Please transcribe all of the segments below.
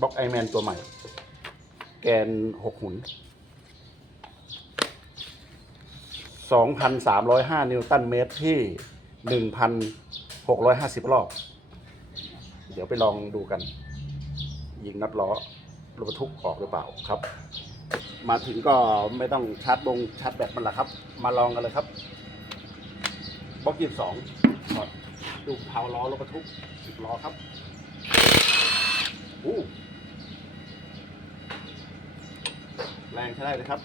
บล็อกไอแมนตัวใหม่ แกนหกหุน2,305นิวตันเมตรที่1,650รอบรอบ เดี๋ยวไปลองดูกัน ยิงนัดล้อรถบรรทุกออกหรือเปล่าครับ มาถึงก็ไม่ต้องชาร์จบงชาร์จแบตมันละครับ มาลองกันเลยครับบล็อกยี่สองถอดดูเผาล้อรถบรรทุกสิบล้อครับอู้ แรงใช้ได้เลยครับ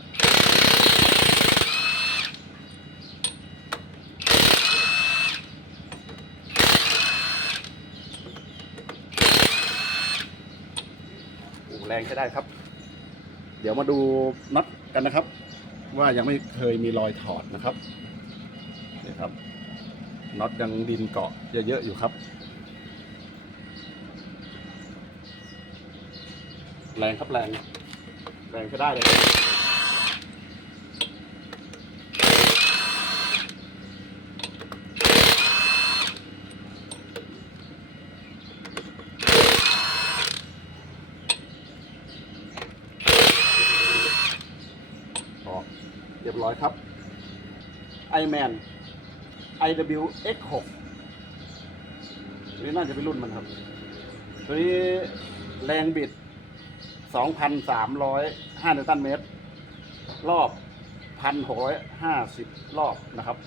โอ้แรงใช้ได้ครับ เดี๋ยวมาดูน็อตกันนะครับ ว่ายังไม่เคยมีรอยถอดนะครับนี่ครับน็อตยังดินเกาะเยอะๆอยู่ครับแรงครับแรง แรงใช้ได้เลยออกเรียบร้อยครับ iMan IW X6 นี่น่าจะเป็นรุ่นมันครับ ตัวนี้แรงบิด 2,305นิวตันเมตร รอบ 1,650 รอบนะครับ